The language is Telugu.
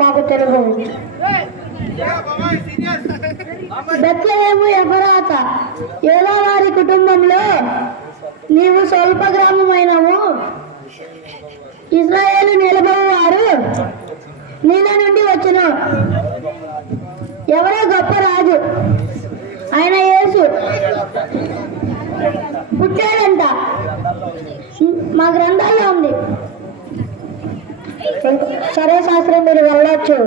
మాకు తెలుగు. బెత్లెహేము ఎఫ్రాతా యూదా వారి కుటుంబంలో నీవు స్వల్ప గ్రామమైనవు. ఇశ్రాయేలు నిలబడి వారు నీల నుండి వచ్చును. ఎవరో గొప్ప రాజు ఆయన యేసు పుట్టాడంట. మా గ్రంథాల్లో ఉంది. సరే శాస్త్రం, మీరు వెళ్ళొచ్చు.